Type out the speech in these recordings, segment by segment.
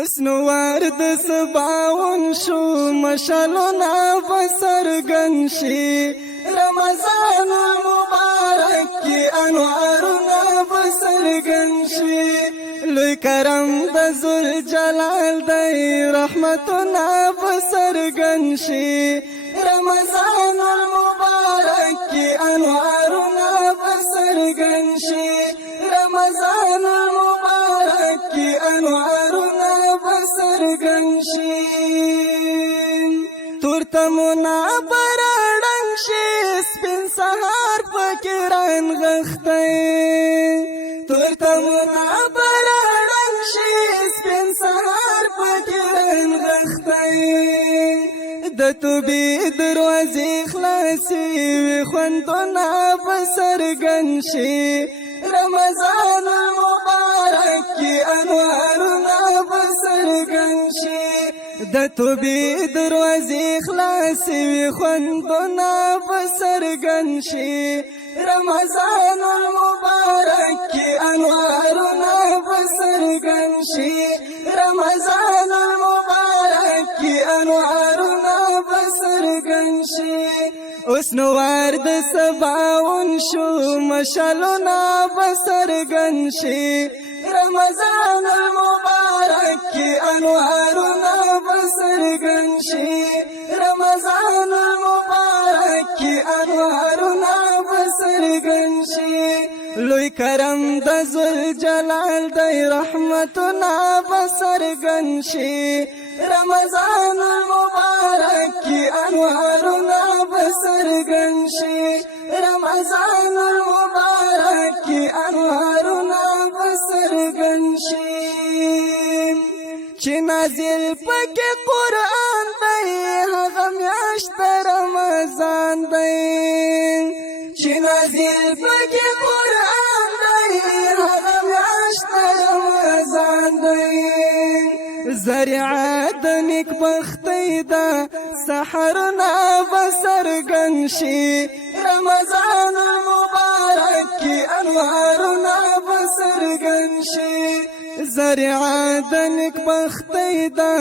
اوس نو ورد سباون شو مشالونا بسرګن شي رمضان المبارک کی انوارنا بسرګن شي لوی کرم د ذل جلال دی رحمتنا بسرګن شي رمضان المبارک کی انوارنا بسرګن شي رمضان المبارک کی انوارنا بسرګن شي تورتمنا برړنګ شي سپین سهار فکران غختې تورتمنا برړنګ شي سپین سهار فکران غختې د توبې دروازې خلاصې وي خوندونه بسرګن شي رمضان المبارک کی انوارنا بسرګن شي د توبې دروازې خلاصې وي خوندونه بسرګن شي رمضان المبارک کی انوارنا بسرګن شي رمضان المبارک کی انوارنا بسرګن شي اوس نو ورد سباون شو مشالونا بسرګن شي رمضان المبارک کی انوارنا بسرګن شي رمضان المبارک کی انوارنا بسرګن شي لوی کرم د ذل جلال دی رحمتنا بسرګن شي رمضان المبارک کی انوارنا بسرګن شي رمضان المبارک کی انوارنا بسرګن شي چې نازل پکې قرآن دی هغه میاشت رمضان دی چې نازل پکې قرآن دی هغه میاشت رمضان دی ذریعه د نیکبختۍ ده سحرنا بسرګن شي رمضان المبارک کی انوارنا بسرګن شي ذریعه د نیکبختۍ ده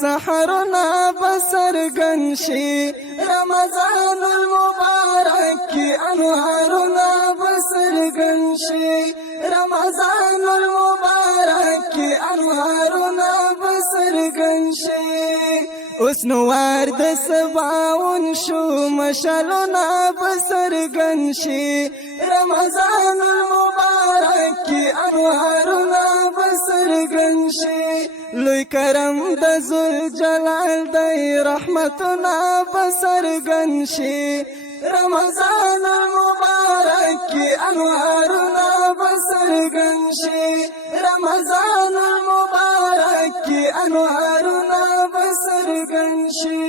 سحرنا بسرګن شي رمضان المبارک کی انوارنا بسرګن شي رمضان المبارک کی انوارنا بسرګن شي اوس نو ورد سباون شو مشالونا بسرګن شي رمضان المبارک کی انوارنا بسرګن شي لوی کرم د ذل جلال دی رحمتنا بسرګن شي رمضان المبارک کی انوارنا بسرګن شي رمضان المبارک کی انوارنا بسرګن شي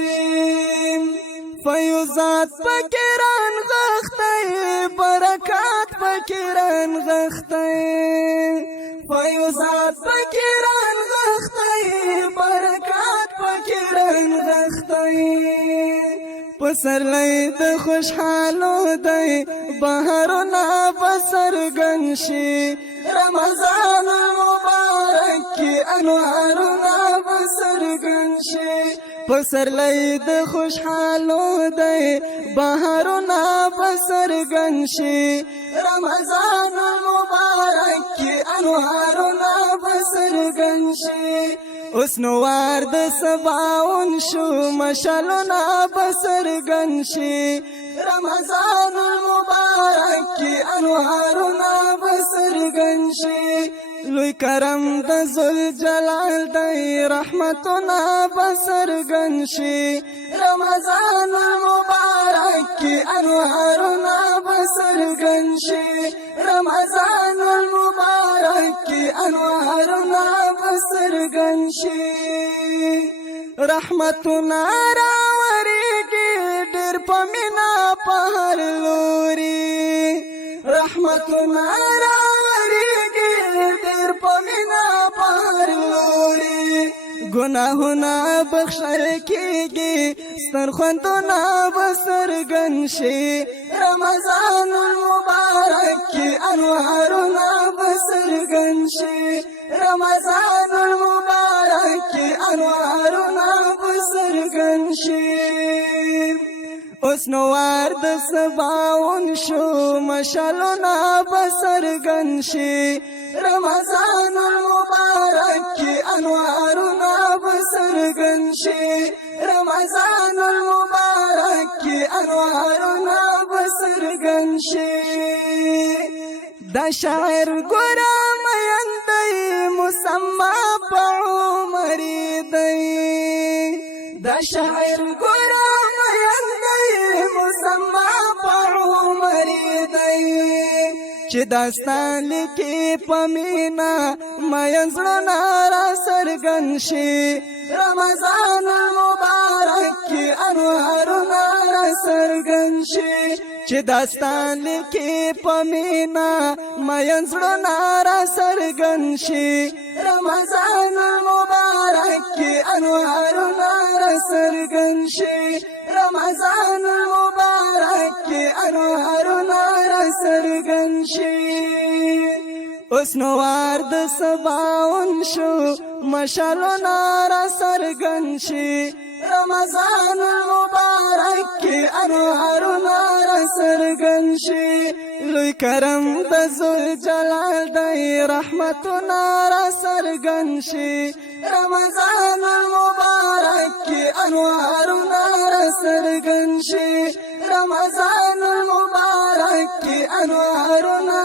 فیضات پکران غختې برکات پکران غختې فیضات پکران غختې برکات پکران غختې پسرلی د خوشحالو دی بهارنا بسرګن شي رمضان المبارک کی انوارنا بسرګن شي پسرلی د خوشحالو دی بهارنا بسرګن شي رمضان المبارک کی انوارنا بسرګن شي اوس نو ورد سباون شو مشالونا بسرګن شي رمضان المبارک کی انوارنا بسرګن شي لوی کرم د ذل جلال دی رحمتنا بسرګن شي رمضان المبارک کی انوارنا بسرګن شي رمضان المبارک کی انوارنا بسرګن شي رحمتنا راوریږي ډېر په مینا په هر لوري رحمتنا راوریږي ډېر په مینا په هر لوري گناهونه بخښل کېږي ستر خوندونه بسرګن شي رمضان المبارک کی انوارنا بسرګن شي رمضان المبارک اوس نو وار د سباون شو مشالونه بسرګن شي رمضان المبارک کی انوارونه بسرګن شي رمضان المبارک کی انوارونه بسرګن شي دا شاعر ګورا مین دی مسما په عمر دی دا شاعر ګورا مین دی مسما په عمر دی چې داستان لیکي پمینا مین زړه را سرګن شي رمضان المبارک کی انوارونه را سرګن شي چې داستان لیکي پمینا مین زړه را سرګن شي رمضان المبارک کی انوارونه را سرګن شي رمضان المبارک کی انوارونه را سرګن شي اوس نو وار د سباون شو مشالونه را سرګن شي رمضان المبارک کی انوارونه را سرګن شي لوی کرم د ذوالجلال دی رحمتونه را سرګن شي رمضان المبارک کی انوارونه را سرګن شي رمضان المبارک کی انوارونه